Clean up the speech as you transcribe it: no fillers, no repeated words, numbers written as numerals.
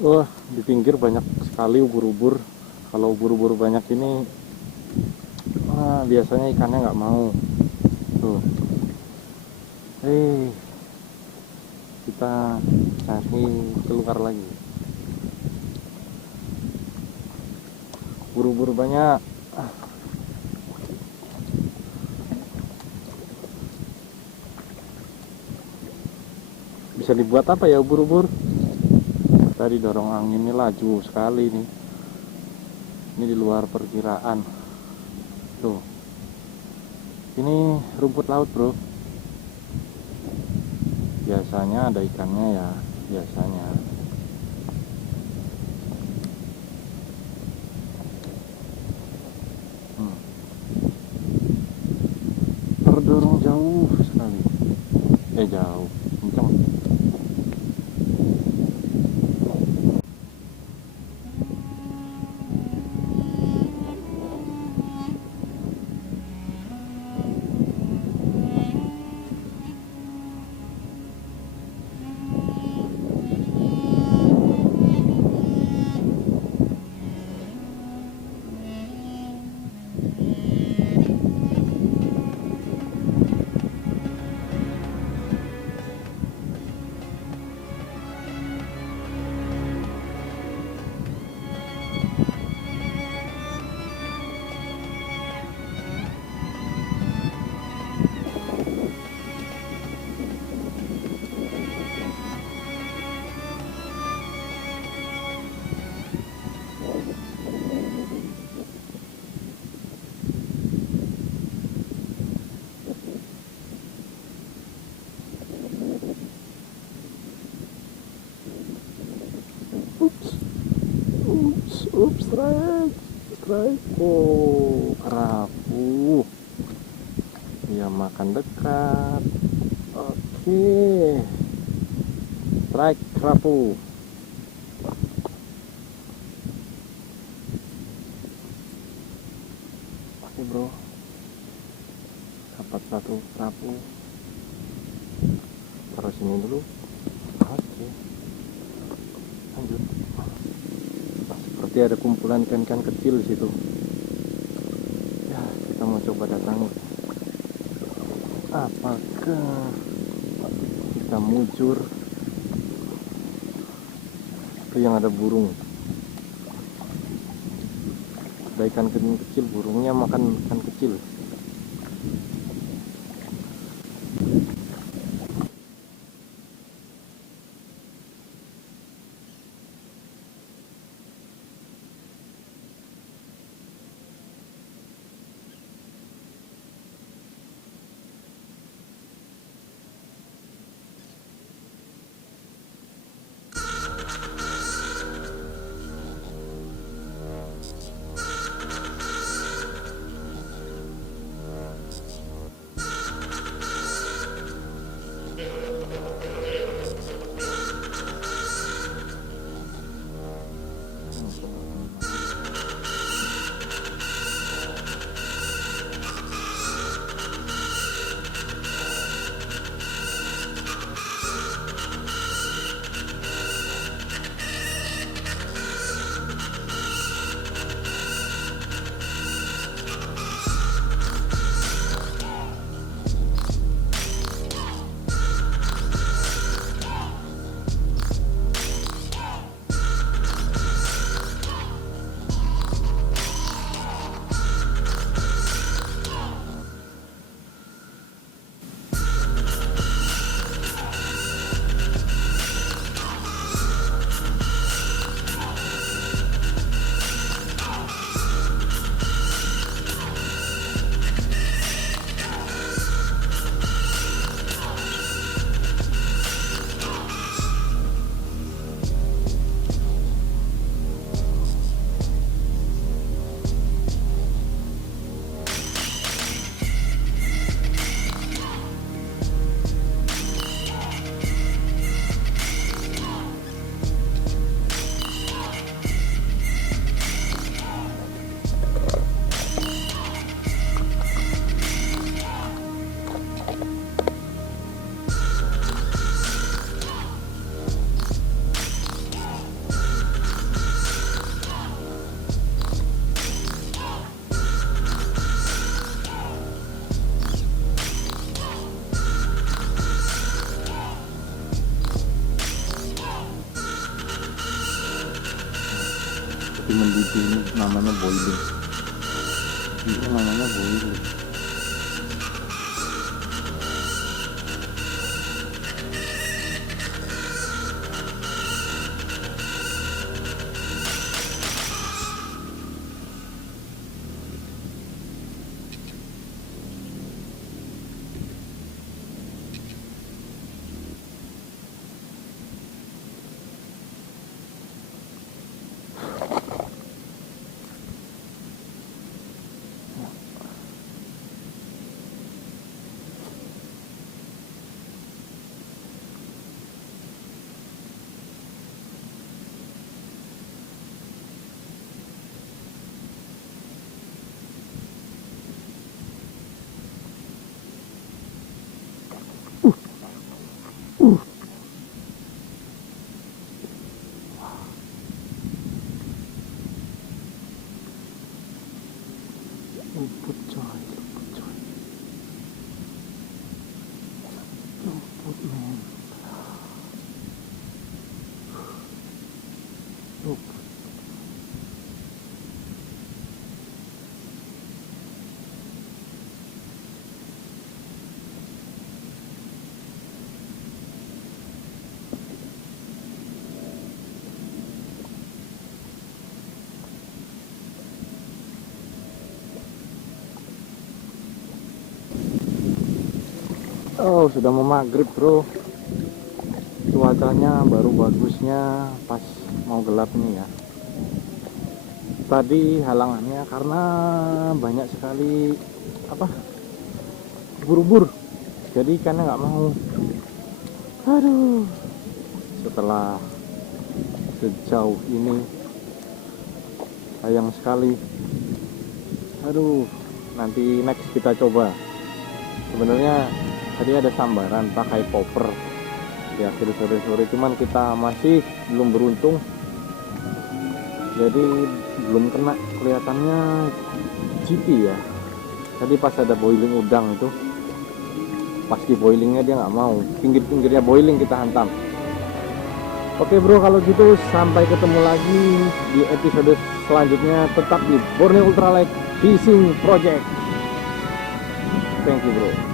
Wah, di pinggir banyak sekali ubur-ubur. Kalau ubur-ubur banyak ini, biasanya ikannya nggak mau. Tuh, eh, kita cari keluar lagi. Ubur-ubur banyak. Bisa dibuat apa ya ubur-ubur? Tadi dorong anginnya laju sekali nih. Ini di luar perkiraan. Tuh, ini rumput laut bro. Biasanya ada ikannya ya, biasanya. Hmm. Terdorong jauh sekali. Jauh, kencang. Ups, ups, strike, strike. Oh, kerapu. Dia makan dekat. Oke, strike kerapu. Oke bro, dapat satu kerapu. Taruh sini dulu. Oke, lanjut. Seperti ada kumpulan ikan-ikan kecil di situ. Ya, kita mau coba datangi. Apakah kita mujur ke yang ada burung? Ada ikan kecil, burungnya makan ikan kecil. lagi mendidih ini namanya boiling. Ini namanya boiling. Luput coy, luput men, luput. Oh, sudah mau maghrib bro. Cuacanya baru bagusnya pas mau gelap nih ya. Tadi halangannya karena banyak sekali ubur-ubur, jadi ikannya nggak mau. Aduh, setelah sejauh ini sayang sekali. Aduh, nanti next kita coba. Sebenarnya tadi ada sambaran pakai popper di akhir sore-sore, cuman kita masih belum beruntung, jadi belum kena. Kelihatannya GP ya. Tadi pas ada boiling udang itu, pas di boilingnya dia nggak mau, pinggir-pinggirnya boiling kita hantam. Oke bro, kalau gitu sampai ketemu lagi di episode selanjutnya, tetap di Borneo Ultralight Fishing Project. Thank you bro.